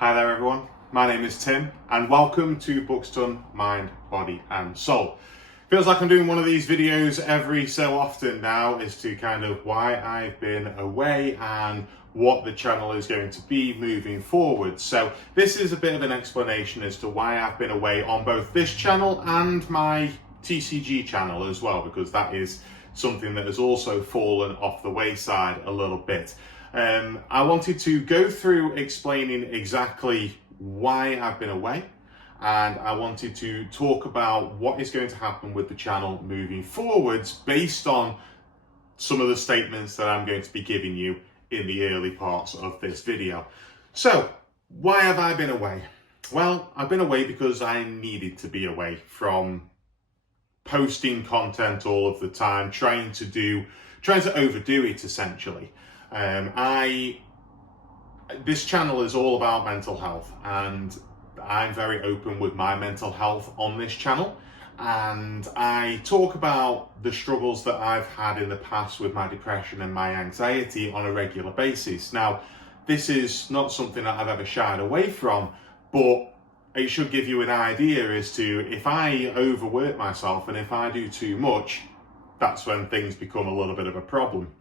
Hi there everyone, my name is Tim and welcome to Books Done, Mind, Body and Soul. Feels like I'm doing one of these videos every so often now as to kind of why I've been away and what the channel is going to be moving forward. So this is a bit of an explanation as to why I've been away on both this channel and my TCG channel as well, because that is something that has also fallen off the wayside a little bit. I wanted to go through explaining exactly why I've been away, and I wanted to talk about what is going to happen with the channel moving forwards based on some of the statements that I'm going to be giving you in the early parts of this video. So, why have I been away? Well, I've been away because I needed to be away from posting content all of the time, trying to overdo it essentially. This channel is all about mental health, and I'm very open with my mental health on this channel, and I talk about the struggles that I've had in the past with my depression and my anxiety on a regular basis. Now, this is not something that I've ever shied away from, but it should give you an idea as to if I overwork myself and if I do too much, that's when things become a little bit of a problem.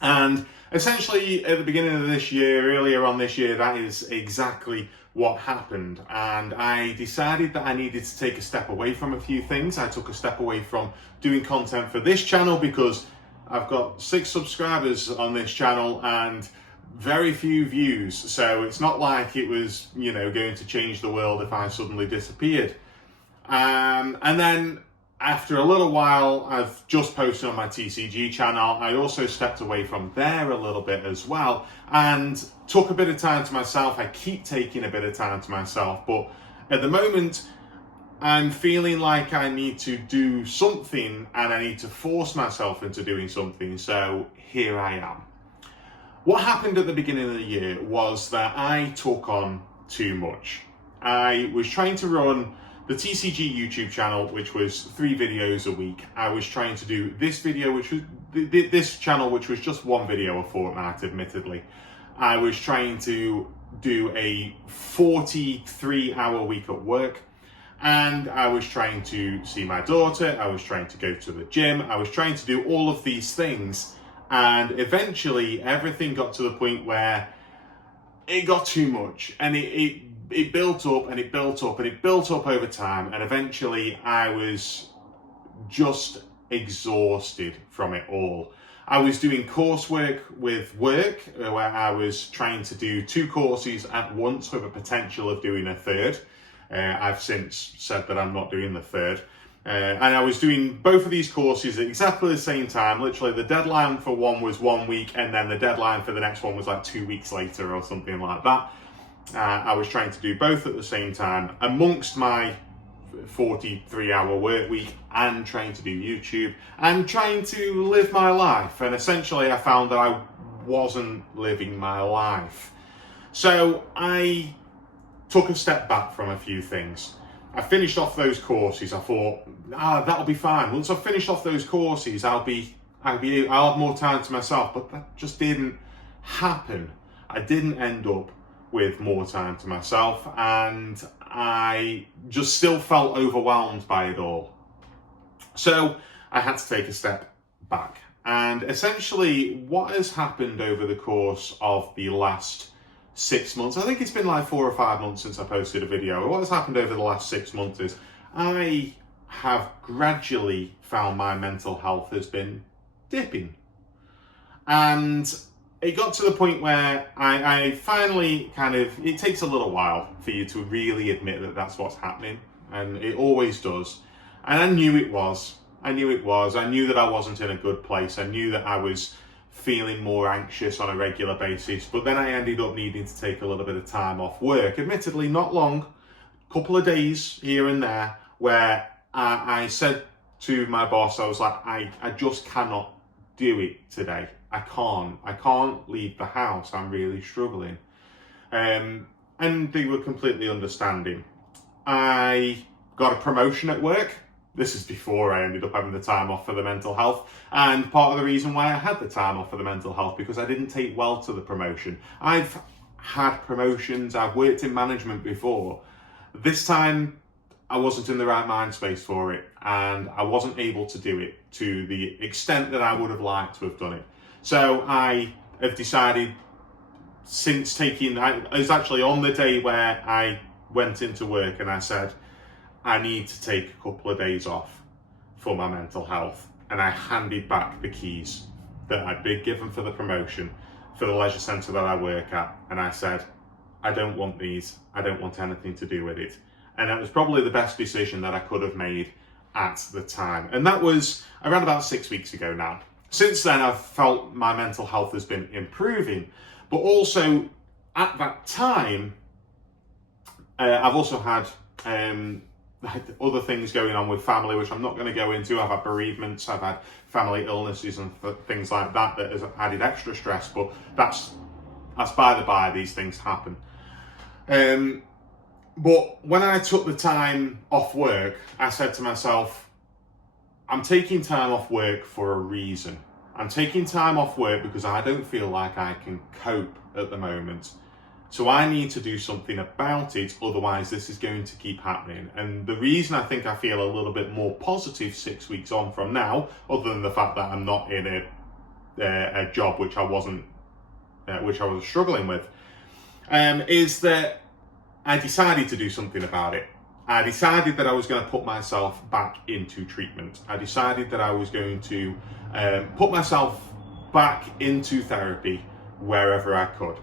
And essentially at the beginning of this year, earlier on this year, that is exactly what happened. And I decided that I needed to take a step away from a few things. I took a step away from doing content for this channel because I've got 6 subscribers on this channel and very few views. So it's not like it was, going to change the world if I suddenly disappeared. And then after a little while, I've just posted on my TCG channel. I also stepped away from there a little bit as well and took a bit of time to myself. I keep taking a bit of time to myself, but at the moment, I'm feeling like I need to do something and I need to force myself into doing something. So here I am. What happened at the beginning of the year was that I took on too much. I was trying to run the TCG YouTube channel, which was 3 videos a week. I was trying to do this video, which was this channel, which was just 1 video a fortnight, admittedly. I was trying to do a 43-hour week at work, and I was trying to see my daughter. I was trying to go to the gym. I was trying to do all of these things, and eventually everything got to the point where it got too much, and it built up and it built up and it built up over time, and eventually I was just exhausted from it all. I was doing coursework with work where I was trying to do 2 courses at once with a potential of doing a 3rd. I've since said that I'm not doing the 3rd. And I was doing both of these courses at exactly the same time. Literally the deadline for one was 1 week, and then the deadline for the next one was like 2 weeks later or something like that. I was trying to do both at the same time amongst my 43-hour work week and trying to do YouTube and trying to live my life. And essentially I found that I wasn't living my life. So I took a step back from a few things. I finished off those courses. I thought, that'll be fine. Once I've finished off those courses, I'll have more time to myself. But that just didn't happen. I didn't end up with more time to myself, and I just still felt overwhelmed by it all. So I had to take a step back. And essentially what has happened over the course of the last 6 months, I think it's been like 4 or 5 months since I posted a video. What has happened over the last 6 months is I have gradually found my mental health has been dipping. And it got to the point where I finally it takes a little while for you to really admit that that's what's happening. And it always does. And I knew it was. I knew that I wasn't in a good place. I knew that I was feeling more anxious on a regular basis. But then I ended up needing to take a little bit of time off work. Admittedly, not long, a couple of days here and there, where I said to my boss, I was like, I just cannot do it today. I can't leave the house. I'm really struggling. And they were completely understanding. I got a promotion at work. This is before I ended up having the time off for the mental health. And part of the reason why I had the time off for the mental health, because I didn't take well to the promotion. I've had promotions, I've worked in management before. This time I wasn't in the right mind space for it, and I wasn't able to do it to the extent that I would have liked to have done it. So I have decided, since taking, it was actually on the day where I went into work and I said, I need to take a couple of days off for my mental health. And I handed back the keys that I'd been given for the promotion for the leisure centre that I work at. And I said, I don't want these. I don't want anything to do with it. And that was probably the best decision that I could have made at the time. And that was around about 6 weeks ago now. Since then, I've felt my mental health has been improving. But also, at that time, I've also had other things going on with family, which I'm not going to go into. I've had bereavements, I've had family illnesses and things like that that has added extra stress, but that's by the by, these things happen. But when I took the time off work, I said to myself, I'm taking time off work for a reason. I'm taking time off work because I don't feel like I can cope at the moment. So I need to do something about it, otherwise this is going to keep happening. And the reason I think I feel a little bit more positive 6 weeks on from now, other than the fact that I'm not in a job which I was struggling with, is that I decided to do something about it. I decided that I was going to put myself back into treatment. I decided that I was going to put myself back into therapy wherever I could.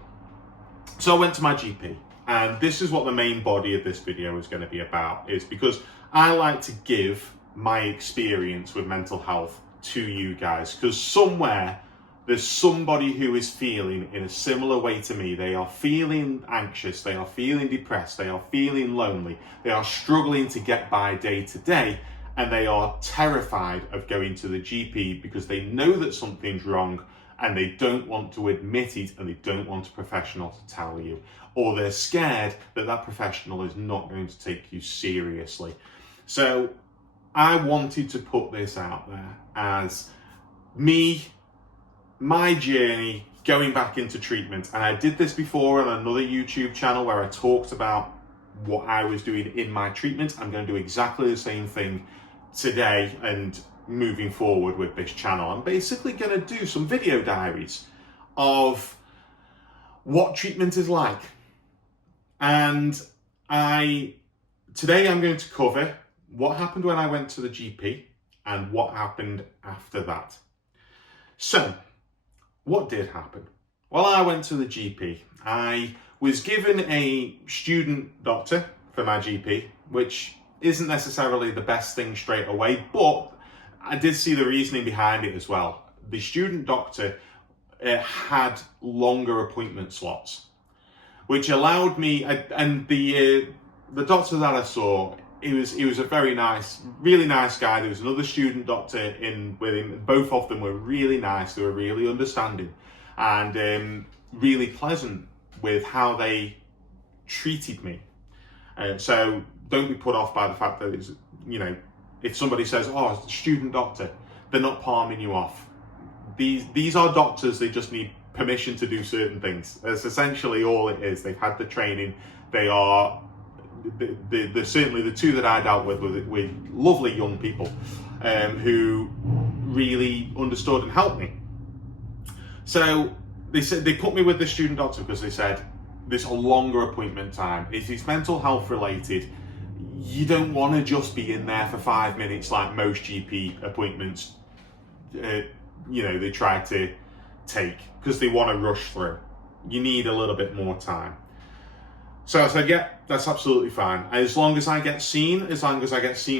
So I went to my GP, and this is what the main body of this video is going to be about, is because I like to give my experience with mental health to you guys, because somewhere there's somebody who is feeling in a similar way to me. They are feeling anxious, they are feeling depressed, they are feeling lonely, they are struggling to get by day to day, and they are terrified of going to the GP because they know that something's wrong and they don't want to admit it, and they don't want a professional to tell you, or they're scared that that professional is not going to take you seriously. So I wanted to put this out there as my journey going back into treatment. And I did this before on another YouTube channel where I talked about what I was doing in my treatment. I'm going to do exactly the same thing today and moving forward with this channel. I'm basically going to do some video diaries of what treatment is like. And today I'm going to cover what happened when I went to the GP and what happened after that. So, what did happen? Well, I went to the GP. I was given a student doctor for my GP, which isn't necessarily the best thing straight away, but I did see the reasoning behind it as well. The student doctor had longer appointment slots, which allowed me, and the doctor that I saw, he was a very nice, really nice guy. There was another student doctor in with him. Both of them were really nice. They were really understanding and really pleasant with how they treated me. So don't be put off by the fact that it's, if somebody says, oh, it's a student doctor, they're not palming you off. These are doctors, they just need permission to do certain things. That's essentially all it is. They've had the training. They're certainly the two that I dealt with lovely young people who really understood and helped me. So they put me with the student doctor because they said, there's a longer appointment time. If it's mental health related, you don't want to just be in there for 5 minutes like most GP appointments, they try to take because they want to rush through. You need a little bit more time. So I said, yeah, that's absolutely fine. As long as I get seen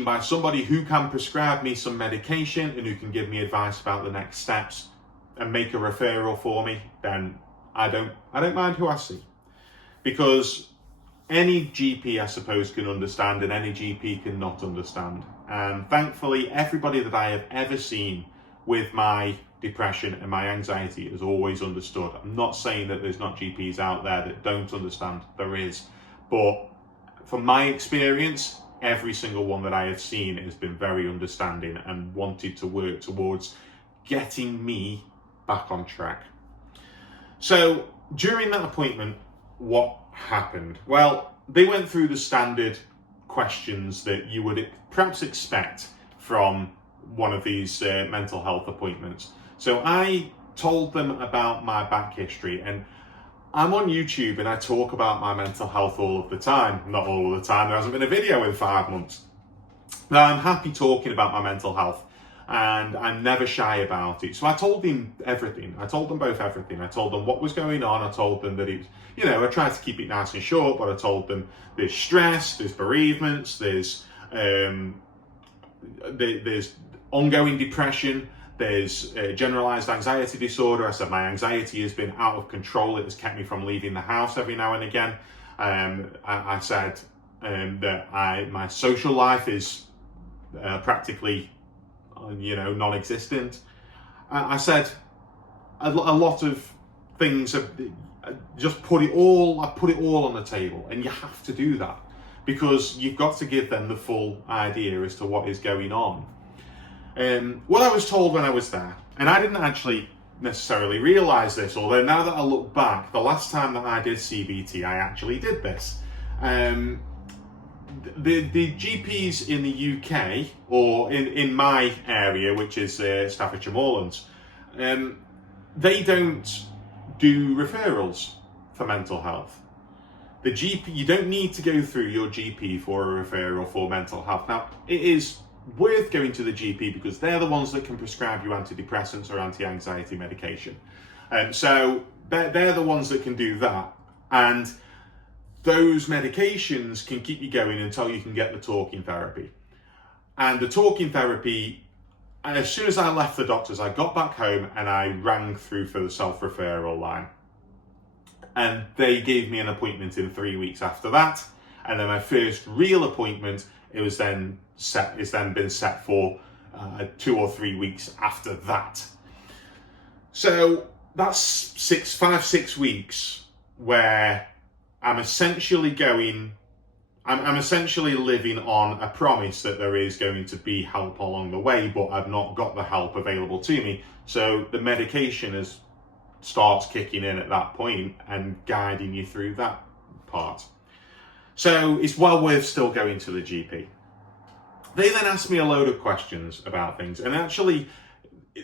by somebody who can prescribe me some medication and who can give me advice about the next steps and make a referral for me, then I don't mind who I see. Because any GP, I suppose, can understand and any GP can not understand. And thankfully, everybody that I have ever seen with my depression and my anxiety has always understood. I'm not saying that there's not GPs out there that don't understand. There is. But from my experience, every single one that I have seen has been very understanding and wanted to work towards getting me back on track. So during that appointment, what happened? Well, they went through the standard questions that you would perhaps expect from one of these mental health appointments. So I told them about my back history, and I'm on YouTube and I talk about my mental health all of the time. Not all of the time, there hasn't been a video in 5 months. But I'm happy talking about my mental health, and I'm never shy about it. So I told them everything. I told them both everything. I told them what was going on. I told them that it was, I tried to keep it nice and short, but I told them there's stress, there's bereavements, there's ongoing depression, there's generalized anxiety disorder. I said my anxiety has been out of control. It has kept me from leaving the house every now and again. I said that my social life is practically, non-existent. I said a lot of things. Just put it all on the table, and you have to do that because you've got to give them the full idea as to what is going on. What I was told when I was there, and I didn't actually necessarily realise this, although now that I look back, the last time that I did CBT, I actually did this. The GPs in the UK, or in my area, which is Staffordshire Moorlands, they don't do referrals for mental health. The GP, you don't need to go through your GP for a referral for mental health. Now, it is worth going to the GP because they're the ones that can prescribe you antidepressants or anti-anxiety medication. So they're the ones that can do that. And those medications can keep you going until you can get the talking therapy. And the talking therapy, as soon as I left the doctors, I got back home and I rang through for the self-referral line. And they gave me an appointment in 3 weeks after that. And then my first real appointment, it's then been set for 2 or 3 weeks after that. So that's 5-6 weeks where I'm essentially I'm essentially living on a promise that there is going to be help along the way, but I've not got the help available to me. So the medication starts kicking in at that point and guiding you through that part. So it's well worth still going to the GP. They then asked me a load of questions about things, and actually,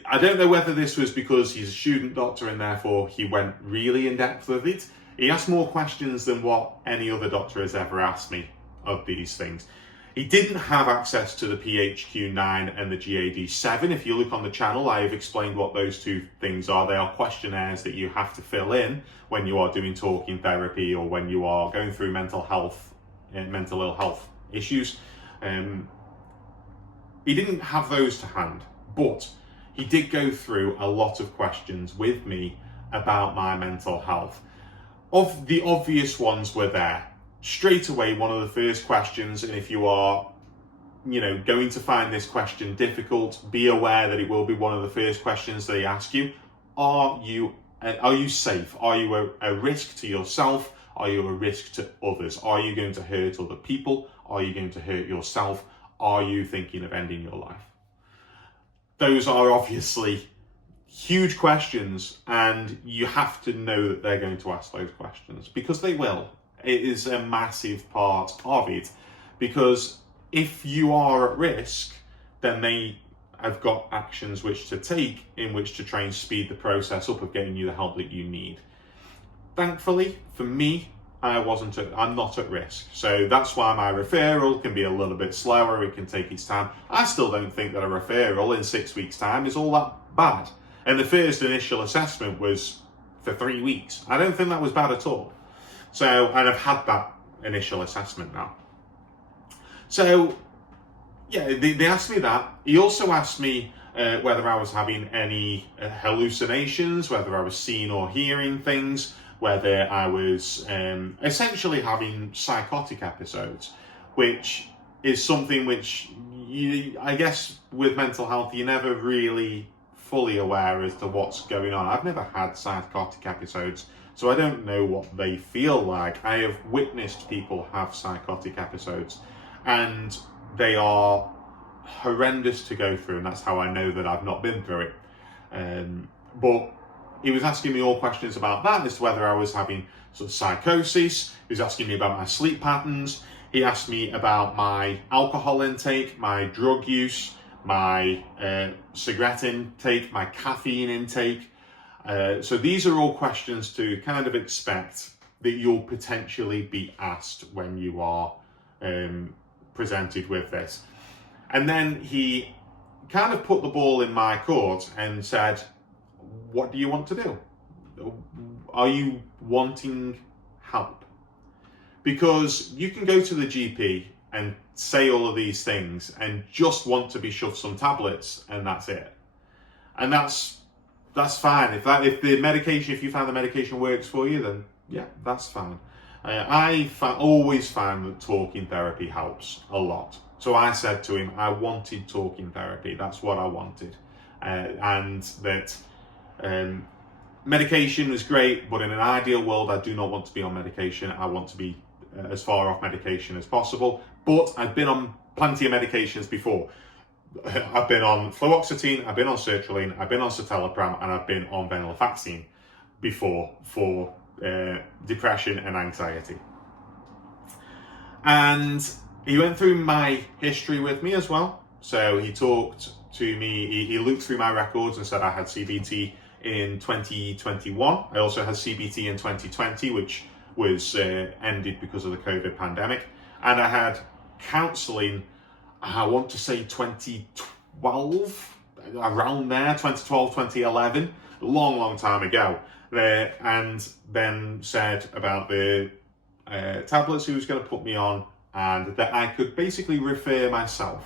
I don't know whether this was because he's a student doctor and therefore he went really in depth with it. He asked more questions than what any other doctor has ever asked me of these things. He didn't have access to the PHQ-9 and the GAD-7. If you look on the channel, I have explained what those two things are. They are questionnaires that you have to fill in when you are doing talking therapy or when you are going through mental ill health issues. He didn't have those to hand, but he did go through a lot of questions with me about my mental health. Of the obvious ones were there. Straight away, one of the first questions, and if you are, going to find this question difficult, be aware that it will be one of the first questions they ask you. Are you safe? Are you a risk to yourself? Are you a risk to others? Are you going to hurt other people? Are you going to hurt yourself? Are you thinking of ending your life? Those are obviously huge questions, and you have to know that they're going to ask those questions because they will. It is a massive part of it, because if you are at risk, then they have got actions which to take in which to try and speed the process up of getting you the help that you need. Thankfully, for me, I'm not at risk. So that's why my referral can be a little bit slower. It can take its time. I still don't think that a referral in 6 weeks' time is all that bad. And the first initial assessment was for 3 weeks. I don't think that was bad at all. So, and I've had that initial assessment now. So, yeah, they asked me that. He also asked me whether I was having any hallucinations, whether I was seeing or hearing things, whether I was essentially having psychotic episodes, which is something which, I guess with mental health, you're never really fully aware as to what's going on. I've never had psychotic episodes, so I don't know what they feel like. I have witnessed people have psychotic episodes, and they are horrendous to go through, and that's how I know that I've not been through it. But he was asking me all questions about that, as to whether I was having sort of psychosis. He was asking me about my sleep patterns. He asked me about my alcohol intake, my drug use, my cigarette intake, my caffeine intake. So these are all questions to kind of expect that you'll potentially be asked when you are presented with this. And then he kind of put the ball in my court and said, what do you want to do? Are you wanting help? Because you can go to the GP and say all of these things and just want to be shoved some tablets and that's it. And that's fine. If you find the medication works for you, then yeah, that's fine. I always found that talking therapy helps a lot. So I said to him, I wanted talking therapy. That's what I wanted. And that medication is great, but in an ideal world, I do not want to be on medication. I want to be as far off medication as possible. But I've been on plenty of medications before. I've been on fluoxetine, I've been on sertraline, I've been on citalopram, and I've been on venlafaxine before for depression and anxiety. And he went through my history with me as well. So he talked to me, he looked through my records and said I had CBT in 2021. I also had CBT in 2020, which was ended because of the COVID pandemic. And I had counselling, I want to say 2012, around there, 2012, 2011, a long time ago. And then said about the tablets he was going to put me on, and that I could basically refer myself.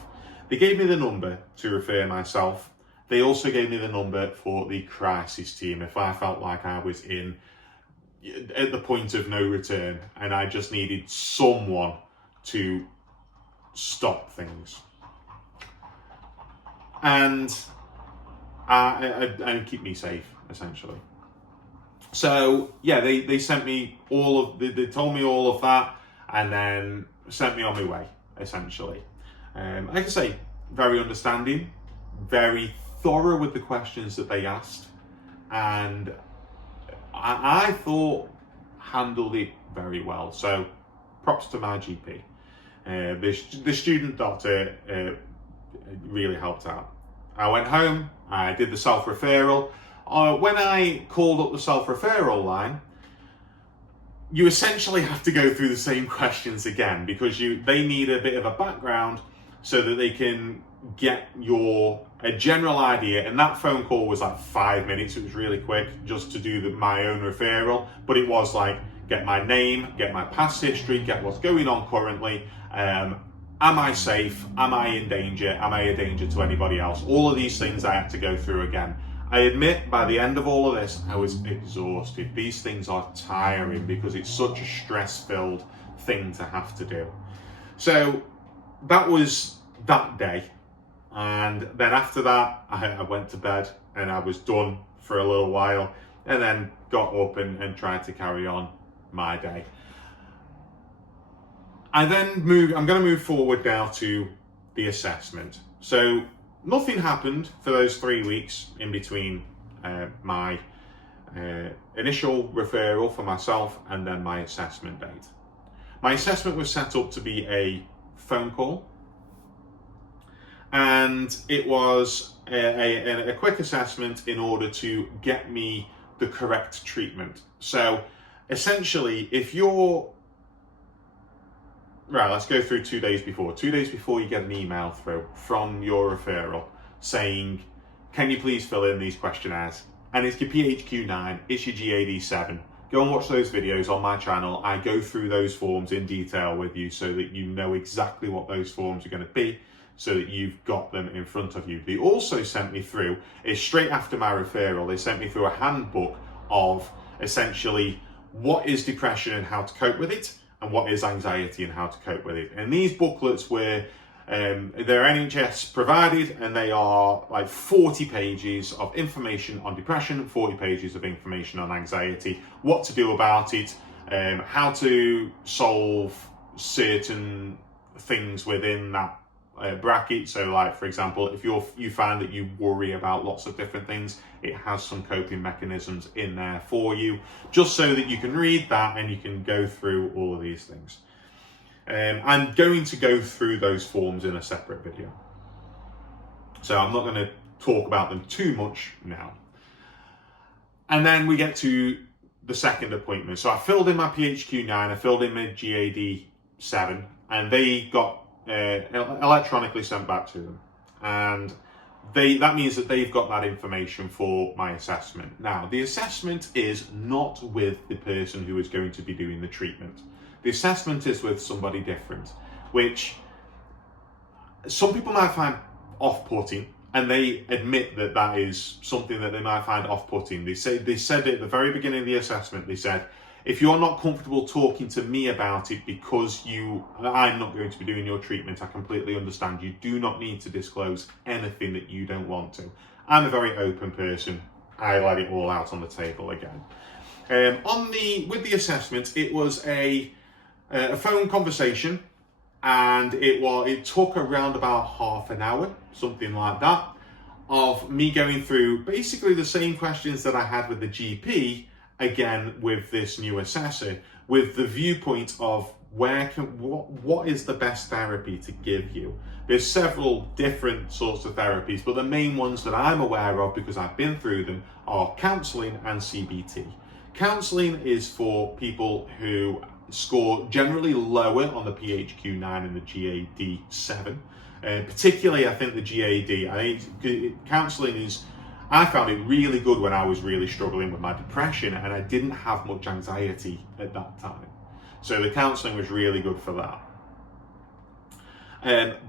They gave me the number to refer myself. They also gave me the number for the crisis team if I felt like I was at the point of no return and I just needed someone to stop things and keep me safe, essentially. So yeah, they sent me they told me all of that and then sent me on my way, essentially. Like I say, very understanding, very thorough with the questions that they asked, and I thought handled it very well. So props to my GP. The student doctor really helped out. I went home, I did the self-referral. When I called up the self-referral line, you essentially have to go through the same questions again because they need a bit of a background so that they can get a general idea. And that phone call was like 5 minutes. It was really quick just to do my own referral. But it was like, get my name, get my past history, get what's going on currently. Am I safe? Am I in danger? Am I a danger to anybody else? All of these things I had to go through again. I admit by the end of all of this, I was exhausted. These things are tiring because it's such a stress-filled thing to have to do. So that was that day. And then after that, I went to bed and I was done for a little while and then got up and tried to carry on my day. I'm going to move forward now to the assessment. So nothing happened for those 3 weeks in between my initial referral for myself and then my assessment date. My assessment was set up to be a phone call, and it was a quick assessment in order to get me the correct treatment. So essentially, if you're right, let's go through 2 days before. 2 days before, you get an email through from your referral saying, can you please fill in these questionnaires? And it's your PHQ-9, it's your GAD-7. Go and watch those videos on my channel. I go through those forms in detail with you so that you know exactly what those forms are going to be, so that you've got them in front of you. They also sent me through, straight after my referral, they sent me through a handbook of essentially what is depression and how to cope with it, and what is anxiety and how to cope with it. And these booklets were, they're NHS provided, and they are like 40 pages of information on depression, 40 pages of information on anxiety, what to do about it, how to solve certain things within that bracket. So like, for example, if you find that you worry about lots of different things, it has some coping mechanisms in there for you, just so that you can read that and you can go through all of these things. I'm going to go through those forms in a separate video, so I'm not going to talk about them too much now. And then we get to the second appointment. So I filled in my PHQ-9, I filled in my GAD-7, and they got electronically sent back to them. And that means that they've got that information for my assessment. Now, the assessment is not with the person who is going to be doing the treatment. The assessment is with somebody different, which some people might find off-putting, and they admit that that is something that they might find off-putting. They said at the very beginning of the assessment, they said, if you're not comfortable talking to me about it because I'm not going to be doing your treatment, I completely understand. You do not need to disclose anything that you don't want to. I'm a very open person. I let it all out on the table again. With the assessment, it was a phone conversation, and it took around about half an hour, something like that, of me going through basically the same questions that I had with the GP, again with this new assessor, with the viewpoint of what is the best therapy to give you. There's several different sorts of therapies, but the main ones that I'm aware of, because I've been through them, are counselling and CBT. Counselling is for people who score generally lower on the PHQ-9 and the GAD-7. Particularly, I think the GAD, counselling I found it really good when I was really struggling with my depression, and I didn't have much anxiety at that time. So the counselling was really good for that.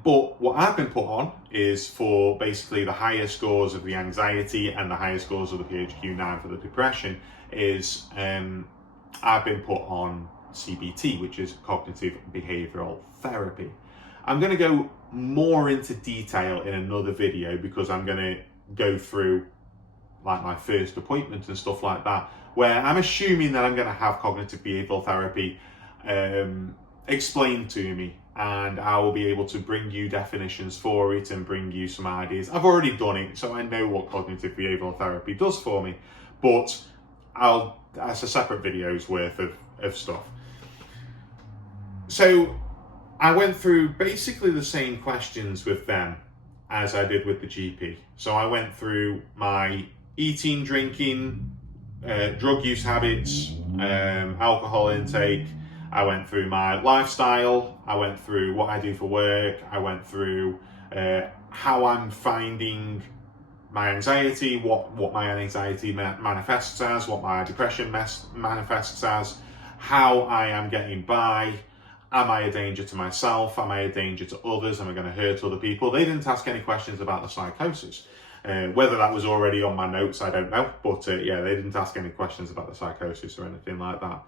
But what I've been put on is for basically the higher scores of the anxiety and the higher scores of the PHQ-9 for the depression is I've been put on CBT, which is cognitive behavioural therapy. I'm going to go more into detail in another video, because I'm going to go through like my first appointment and stuff like that, where I'm assuming that I'm going to have cognitive behavioural therapy explained to me, and I will be able to bring you definitions for it and bring you some ideas. I've already done it, so I know what cognitive behavioural therapy does for me, but that's a separate video's worth of stuff. So I went through basically the same questions with them as I did with the GP. So I went through my eating, drinking, drug use habits, alcohol intake. I went through my lifestyle. I went through what I do for work. I went through how I'm finding my anxiety, what my anxiety manifests as, what my depression manifests as, how I am getting by. Am I a danger to myself? Am I a danger to others? Am I going to hurt other people? They didn't ask any questions about the psychosis. Whether that was already on my notes, I don't know. But yeah, they didn't ask any questions about the psychosis or anything like that.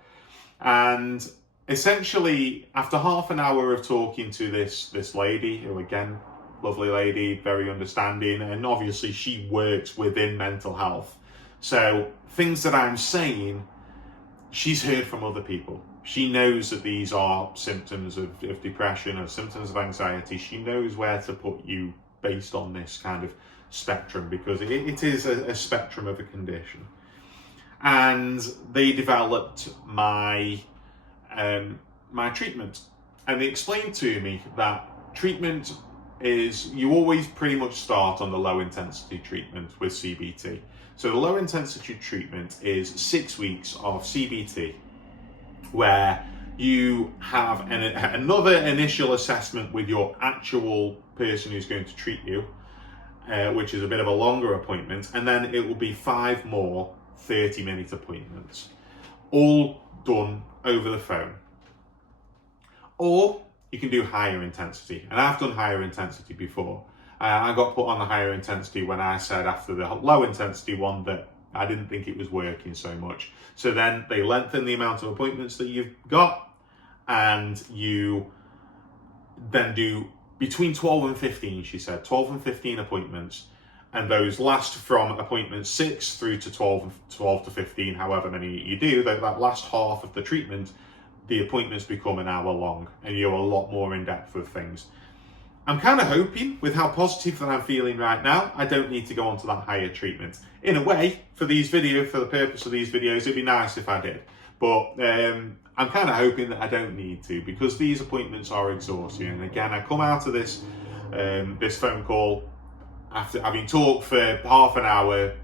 And essentially, after half an hour of talking to this lady, who again, lovely lady, very understanding, and obviously she works within mental health. So things that I'm saying, she's heard from other people. She knows that these are symptoms of depression or symptoms of anxiety. She knows where to put you based on this kind of spectrum, because it is a spectrum of a condition. And they developed my treatment. And they explained to me that treatment is, you always pretty much start on the low intensity treatment with CBT. So the low intensity treatment is 6 weeks of CBT, where you have another initial assessment with your actual person who's going to treat you, which is a bit of a longer appointment, and then it will be 5 more 30-minute appointments, all done over the phone. Or you can do higher intensity, and I've done higher intensity before. I got put on the higher intensity when I said after the low intensity one that I didn't think it was working so much. So then they lengthen the amount of appointments that you've got, and you then do between 12 and 15, she said, 12 and 15 appointments. And those last from appointment 6 through to 12 to 15, however many you do, that last half of the treatment, the appointments become an hour long, and you're a lot more in depth with things. I'm kind of hoping, with how positive that I'm feeling right now, I don't need to go on to that higher treatment. In a way, for the purpose of these videos, it'd be nice if I did. But I'm kind of hoping that I don't need to, because these appointments are exhausting. And again, I come out of this phone call after having talked for half an hour,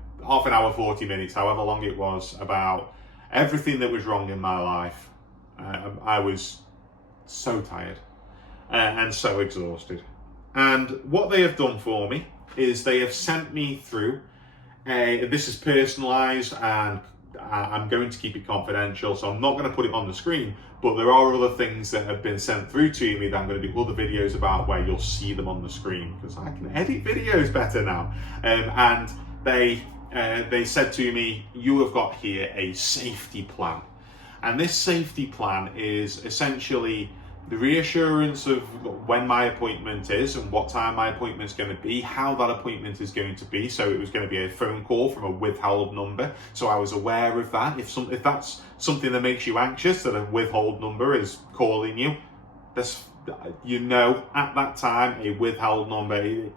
40 minutes, however long it was, about everything that was wrong in my life. I was so tired and so exhausted. And what they have done for me is they have sent me through this is personalised, and I'm going to keep it confidential, so I'm not going to put it on the screen, but there are other things that have been sent through to me that I'm going to do other videos about where you'll see them on the screen, because I can edit videos better now. And they said to me, you have got here a safety plan. And this safety plan is essentially the reassurance of when my appointment is and what time my appointment is going to be, how that appointment is going to be. So it was going to be a phone call from a withheld number. So I was aware of that. If that's something that makes you anxious, that a withheld number is calling you, at that time, a withheld number,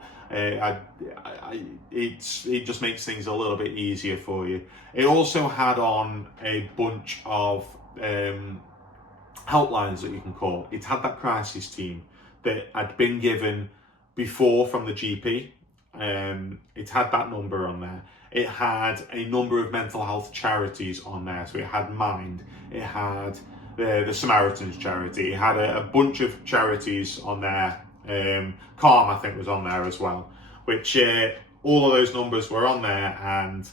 it just makes things a little bit easier for you. It also had on a bunch of helplines that you can call. It had that crisis team that I'd been given before from the GP. It had that number on there. It had a number of mental health charities on there. So it had Mind, it had the Samaritans charity, it had a bunch of charities on there. Calm, I think, was on there as well, which all of those numbers were on there and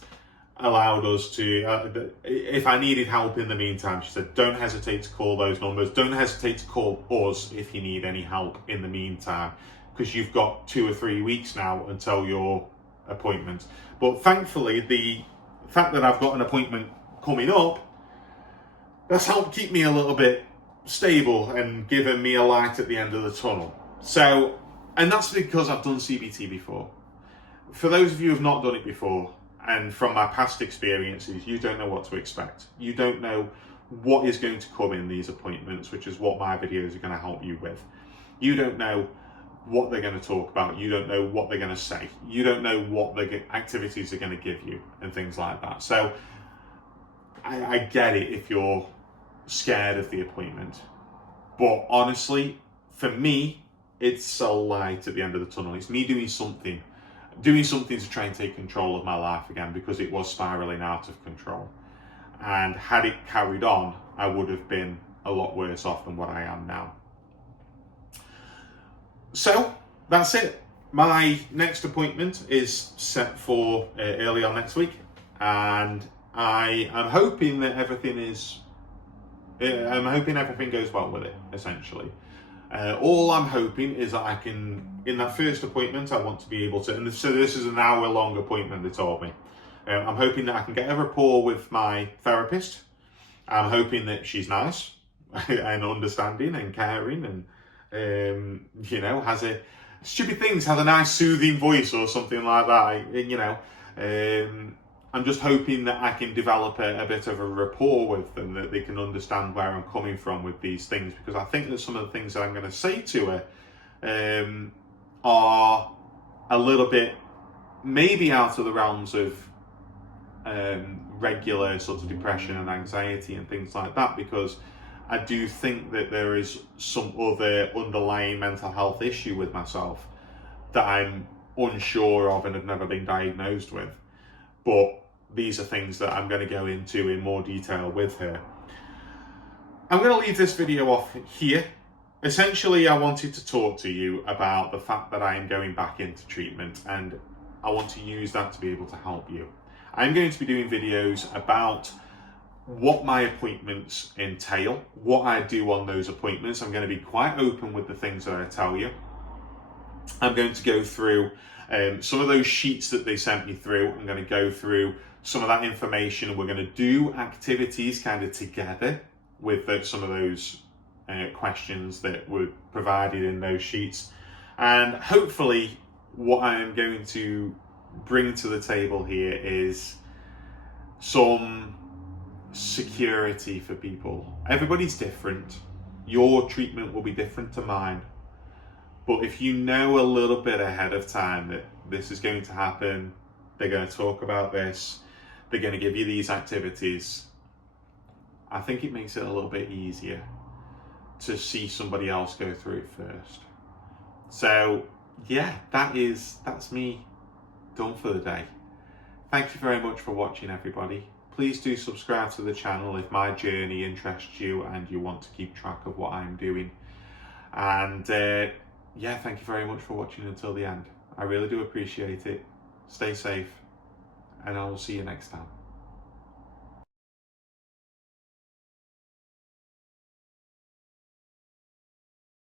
allowed us to, if I needed help in the meantime, she said, don't hesitate to call those numbers. Don't hesitate to call us if you need any help in the meantime, because you've got 2 or 3 weeks now until your appointment. But thankfully, the fact that I've got an appointment coming up, that's helped keep me a little bit stable and given me a light at the end of the tunnel. So, and that's because I've done CBT before. For those of you who have not done it before, and from my past experiences, you don't know what to expect. You don't know what is going to come in these appointments, which is what my videos are going to help you with. You don't know what they're going to talk about. You don't know what they're going to say. You don't know what the activities are going to give you and things like that. So I get it if you're scared of the appointment. But honestly, for me, it's a light at the end of the tunnel. It's me doing something to try and take control of my life again, because it was spiraling out of control. And had it carried on, I would have been a lot worse off than what I am now. So that's it. My next appointment is set for early on next week, and I am hoping that everything goes well with it, essentially. All I'm hoping is that I can, in that first appointment, I want to be able to, and so this is an hour-long appointment, they told me. I'm hoping that I can get a rapport with my therapist. I'm hoping that she's nice and understanding and caring and, has a nice soothing voice or something like that. I'm just hoping that I can develop a bit of a rapport with them, that they can understand where I'm coming from with these things, because I think that some of the things that I'm going to say to her are a little bit maybe out of the realms of regular sorts of depression and anxiety and things like that, because I do think that there is some other underlying mental health issue with myself that I'm unsure of and have never been diagnosed with. But these are things that I'm going to go into in more detail with her. I'm going to leave this video off here. Essentially, I wanted to talk to you about the fact that I am going back into treatment, and I want to use that to be able to help you. I'm going to be doing videos about what my appointments entail, what I do on those appointments. I'm going to be quite open with the things that I tell you. I'm going to go through some of those sheets that they sent me through. I'm going to go through some of that information. We're going to do activities kind of together with some of those questions that were provided in those sheets. And hopefully what I am going to bring to the table here is some security for people. Everybody's different. Your treatment will be different to mine. But if you know a little bit ahead of time that this is going to happen, they're going to talk about this, they're going to give you these activities, I think it makes it a little bit easier to see somebody else go through it first. So yeah, that's me done for the day. Thank you very much for watching, everybody. Please do subscribe to the channel if my journey interests you and you want to keep track of what I'm doing. And yeah, thank you very much for watching until the end. I really do appreciate it. Stay safe, and I will see you next time.